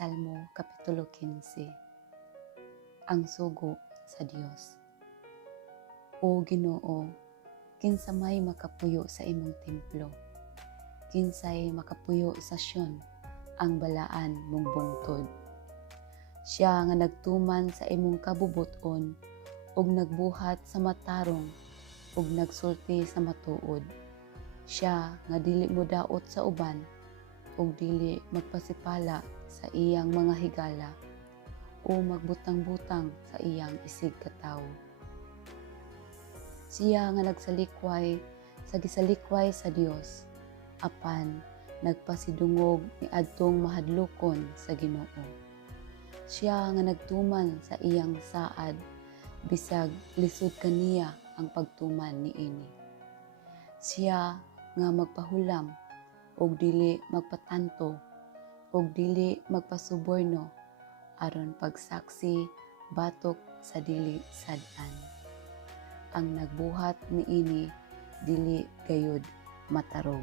Salmo Kapitulo 15. Ang sugo sa Dios. O Ginoo, kinsa may makapuyo sa imong templo, kinsay makapuyo sa Sion, ang balaan mong bungtod. Siya nga nagtuman sa imong kabubuton, ug nagbuhat sa matarong, ug nagsulti sa matuod. Siya nga dili mo daot sa uban, ug dili magpasipala sa iyang mga higala, o magbutang-butang sa iyang isig katawo. Siya nga nagsalikway sa gisalikway sa Dios, apan nagpasidungog ni adtong mahadlokon sa Ginoo. Siya nga nagtuman sa iyang saad, bisag lisod kaniya ang pagtuman niini. Siya nga magpahulam, og dili magpatanto, og dili magpasuborno, aron pagsaksi batok sa dili sad-an. Ang nagbuhat niini dili gayud matarog.